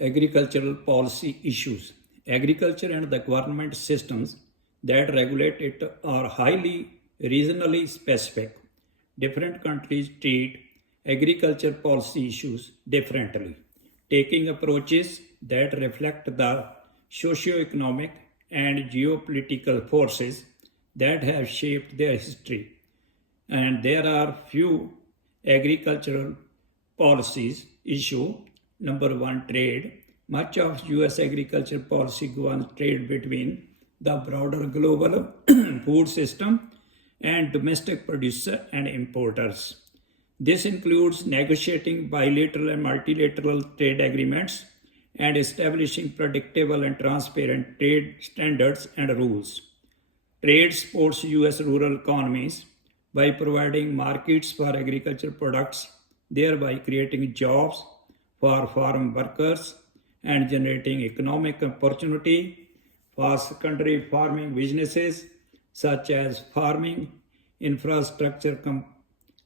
agricultural policy issues. Agriculture and the government systems that regulate it are highly regionally specific. Different countries treat agriculture policy issues differently, taking approaches that reflect the socio-economic and geopolitical forces that have shaped their history. And there are few agricultural policies issue. Number one, trade. Much of US agriculture policy governs trade between the broader global food system and domestic producer and importers. This includes negotiating bilateral and multilateral trade agreements and establishing predictable and transparent trade standards and rules. Trade supports US rural economies by providing markets for agriculture products, thereby creating jobs for farm workers and generating economic opportunity for secondary farming businesses such as farming infrastructure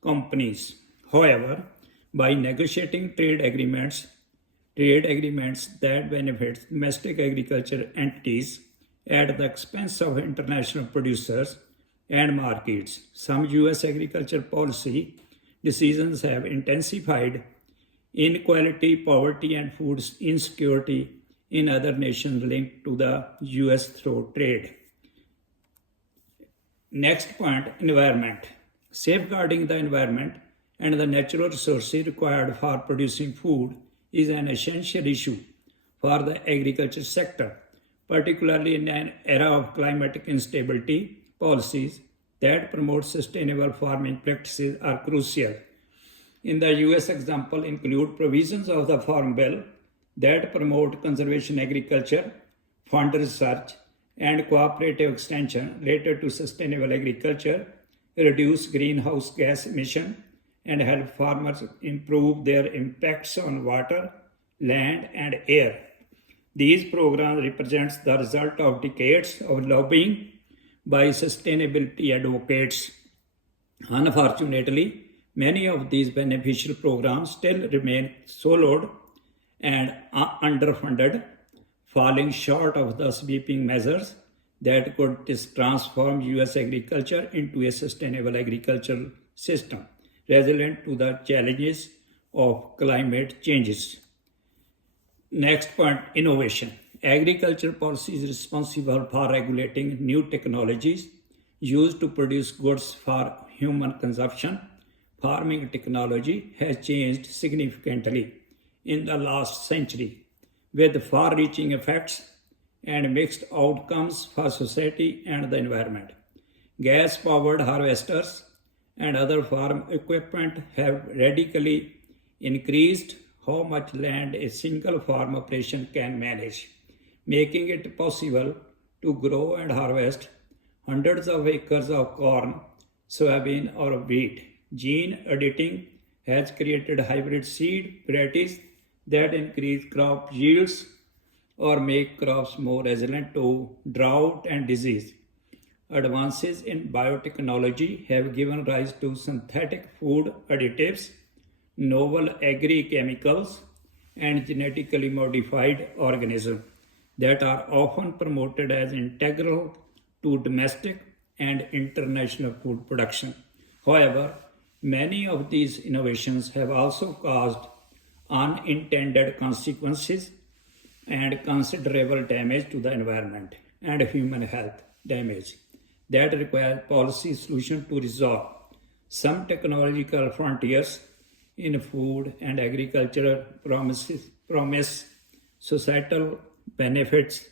companies. However, by negotiating trade agreements that benefit domestic agriculture entities at the expense of international producers and markets, some US agriculture policy decisions have intensified inequality, poverty, and food insecurity in other nations linked to the US through trade. Next point, environment. Safeguarding the environment and the natural resources required for producing food is an essential issue for the agriculture sector, particularly in an era of climatic instability. Policies that promote sustainable farming practices are crucial. In the US, example include provisions of the Farm Bill that promote conservation agriculture, fund research, and cooperative extension related to sustainable agriculture, reduce greenhouse gas emission, and help farmers improve their impacts on water, land, and air. These programs represent the result of decades of lobbying by sustainability advocates. Unfortunately, many of these beneficial programs still remain siloed and underfunded, falling short of the sweeping measures that could transform US agriculture into a sustainable agricultural system, resilient to the challenges of climate changes. Next point, innovation. Agriculture policy is responsible for regulating new technologies used to produce goods for human consumption. Farming technology has changed significantly in the last century, with far-reaching effects and mixed outcomes for society and the environment. Gas-powered harvesters and other farm equipment have radically increased how much land a single farm operation can manage, making it possible to grow and harvest hundreds of acres of corn, soybean, or wheat. Gene editing has created hybrid seed varieties that increase crop yields or make crops more resilient to drought and disease. Advances in biotechnology have given rise to synthetic food additives, novel agri-chemicals, and genetically modified organisms that are often promoted as integral to domestic and international food production. However, many of these innovations have also caused unintended consequences and considerable damage to the environment and human health damage that require policy solutions to resolve. Some technological frontiers in food and agriculture promise societal benefits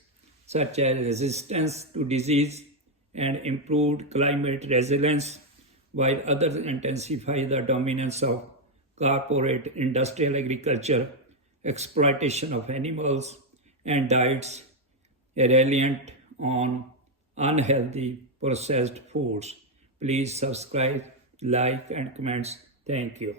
such as resistance to disease and improved climate resilience, while others intensify the dominance of corporate industrial agriculture, exploitation of animals, and diets reliant on unhealthy processed foods. Please subscribe, like, and comment. Thank you.